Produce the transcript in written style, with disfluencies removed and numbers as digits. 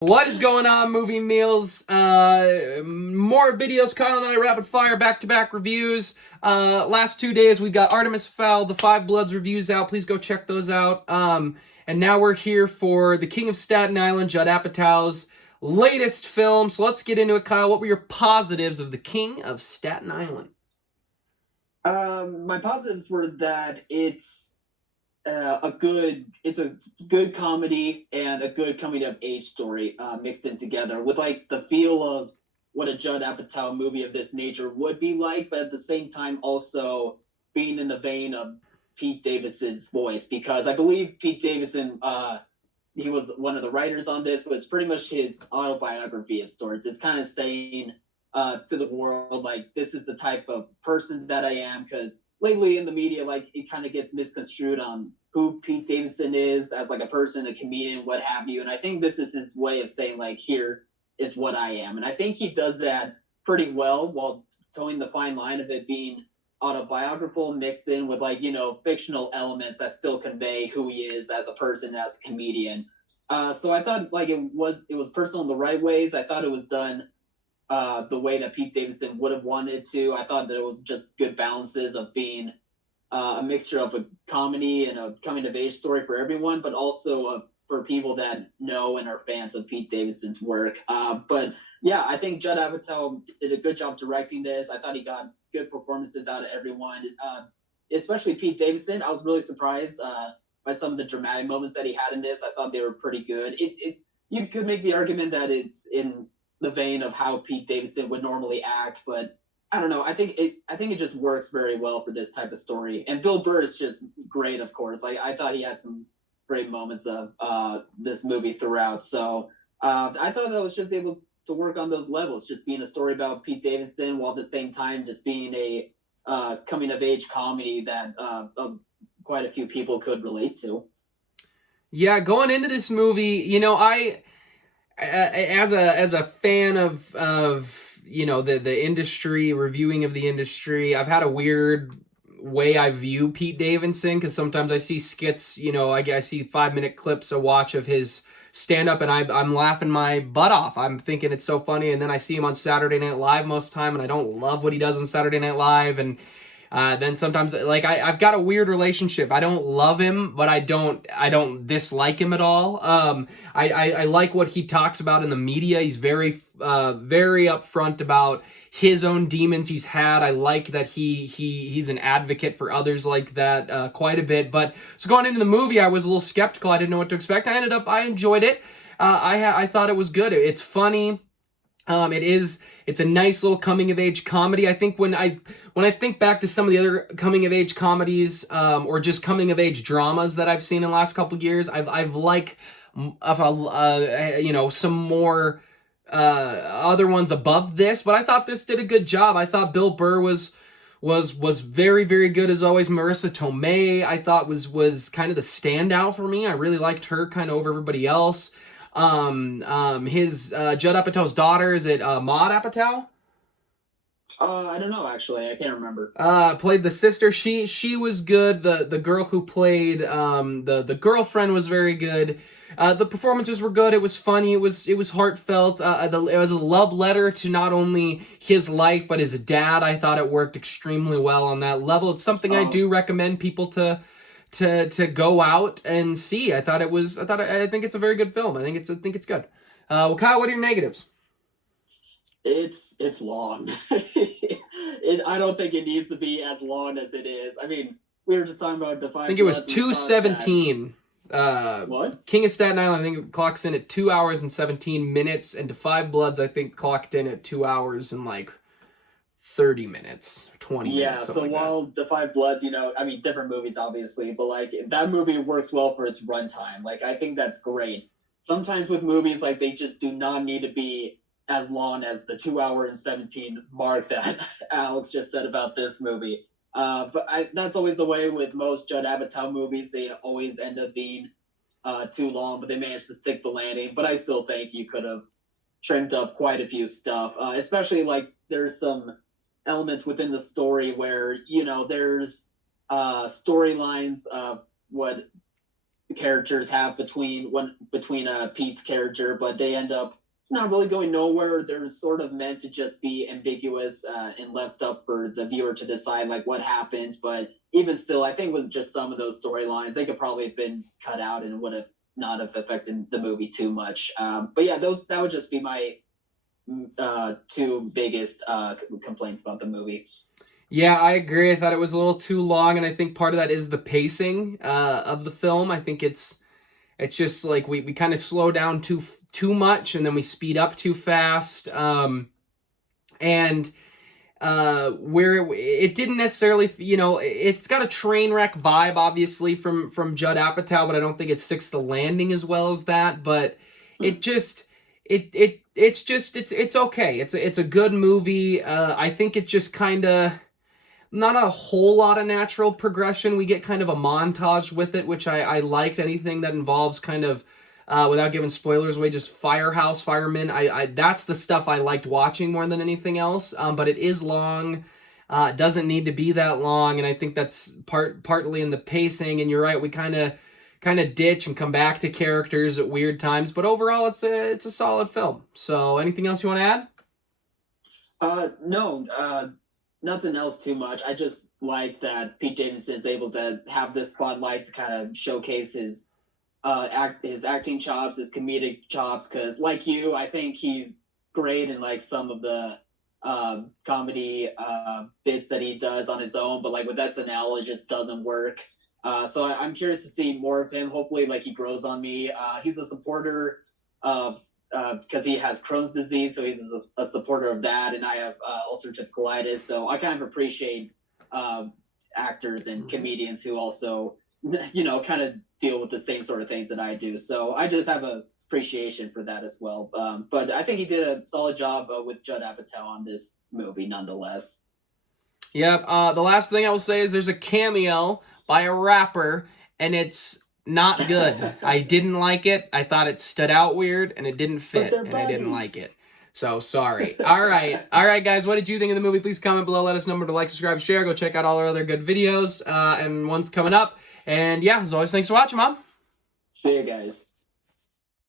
What is going on, Movie Meals? More videos. Kyle and I rapid fire back-to-back reviews. Last 2 days we got Artemis Fowl, the Five Bloods reviews out. Please go check those out. And now we're here for the King of Staten Island, Judd Apatow's latest film. So let's get into it, Kyle. What were your positives of the King of Staten Island? My positives were that it's a good comedy and a good coming of age story mixed in together with like the feel of what a Judd Apatow movie of this nature would be like, but at the same time also being in the vein of Pete Davidson's voice, because I believe Pete Davidson he was one of the writers on this, but it's pretty much his autobiography of sorts. It's kind of saying to the world, like, this is the type of person that I am, because lately in the media, like, it kind of gets misconstrued on who Pete Davidson is as like a person, a comedian, what have you. And I think this is his way of saying, like, here is what I am. And I think he does that pretty well while towing the fine line of it being autobiographical mixed in with, like, fictional elements that still convey who he is as a person, as a comedian. So I thought like it was personal in the right ways. I thought it was done the way that Pete Davidson would have wanted to. I thought that it was just good balances of being a mixture of a comedy and a coming of age story for everyone, but also for people that know and are fans of Pete Davidson's work. But yeah, I think Judd Apatow did a good job directing this. I thought he got good performances out of everyone, especially Pete Davidson. I was really surprised by some of the dramatic moments that he had in this. I thought they were pretty good. You could make the argument that it's in the vein of how Pete Davidson would normally act, but I don't know. I think it just works very well for this type of story. And Bill Burr is just great, of course. I thought he had some great moments of this movie throughout. So I thought that was just able to work on those levels, just being a story about Pete Davidson while at the same time just being a coming of age comedy that quite a few people could relate to. Yeah, going into this movie, as a fan of the industry, reviewing of the industry, I've had a weird way I view Pete Davidson, because sometimes I see skits, I see 5 minute clips a watch of his stand up, and I'm laughing my butt off. I'm thinking it's so funny, and then I see him on Saturday Night Live most of the time, and I don't love what he does on Saturday Night Live, and then sometimes, like, I've got a weird relationship. I don't love him, but I don't dislike him at all. I like what he talks about in the media. He's very upfront about his own demons he's had. I like that he's an advocate for others like that quite a bit. But so going into the movie, I was a little skeptical. I didn't know what to expect. I enjoyed it. I thought it was good. It's funny. It's a nice little coming of age comedy. I think when I think back to some of the other coming of age comedies, or just coming of age dramas that I've seen in the last couple of years, I've like some more other ones above this, but I thought this did a good job. I thought Bill Burr was very, very good as always. Marissa Tomei, I thought was kind of the standout for me. I really liked her kind of over everybody else. His Judd Apatow's daughter, is it Maud Apatow? I don't know, actually. I can't remember. Played the sister. She was good. The girl who played the girlfriend was very good. The performances were good. It was funny. It was heartfelt. It was a love letter to not only his life but his dad. I thought it worked extremely well on that level. It's something I do recommend people to go out and see. I think it's a very good film. I think it's good. Well, Kyle, what are your negatives? It's long. I don't think it needs to be as long as it is. I mean, we were just talking about the I Five think it was Bloods. We thought that 2:17. what? King of Staten Island, I think it clocks in at 2 hours and 17 minutes, and To Five Bloods, I think clocked in at 2 hours and like 30 minutes, 20 Yeah. minutes, So something like that. while the Five Bloods, I mean, different movies obviously, but like that movie works well for its runtime. Like I think that's great. Sometimes with movies, like they just do not need to be as long as the 2 hour and 17 mark that Alex just said about this movie. That's always the way with most Judd Apatow movies. They always end up being too long, but they managed to stick the landing. But I still think you could have trimmed up quite a few stuff, especially like there's some elements within the story where there's storylines of what characters have between Pete's character, but they end up not really going nowhere. They're sort of meant to just be ambiguous and left up for the viewer to decide like what happens. But even still, I think with just some of those storylines, they could probably have been cut out and would have not have affected the movie too much. But yeah, those that would just be my two biggest complaints about the movie. Yeah, I agree. I thought it was a little too long, and I think part of that is the pacing of the film. I think it's just like we kind of slow down too much, and then we speed up too fast. And where it didn't necessarily, it's got a train wreck vibe, obviously from Judd Apatow, but I don't think it sticks the landing as well as that. But it just it's okay. It's a good movie. I think it just kind of not a whole lot of natural progression. We get kind of a montage with it, which I liked. Anything that involves kind of, without giving spoilers away, just firemen. I that's the stuff I liked watching more than anything else. But it is long. It doesn't need to be that long, and I think that's partly in the pacing. And you're right, we kind of ditch and come back to characters at weird times. But overall, it's a solid film. So, anything else you want to add? No, nothing else too much. I just like that Pete Davidson is able to have this spotlight to kind of showcase his acting chops, his comedic chops. Because like you, I think he's great in like some of the comedy bits that he does on his own, but like with SNL, it just doesn't work. So I'm curious to see more of him. Hopefully, like he grows on me. He's a supporter of because he has Crohn's disease, so he's a supporter of that, and I have ulcerative colitis. So I kind of appreciate actors and comedians who also, kind of deal with the same sort of things that I do. So I just have a appreciation for that as well. But I think he did a solid job with Judd Apatow on this movie, nonetheless. Yep. The last thing I will say is there's a cameo by a rapper, and it's not good. I didn't like it. I thought it stood out weird, and it didn't fit, and I didn't like it. So, sorry. All right, guys. What did you think of the movie? Please comment below. Let us know. To like, subscribe, share. Go check out all our other good videos and ones coming up. And yeah, as always, thanks for watching, Mom. See you guys.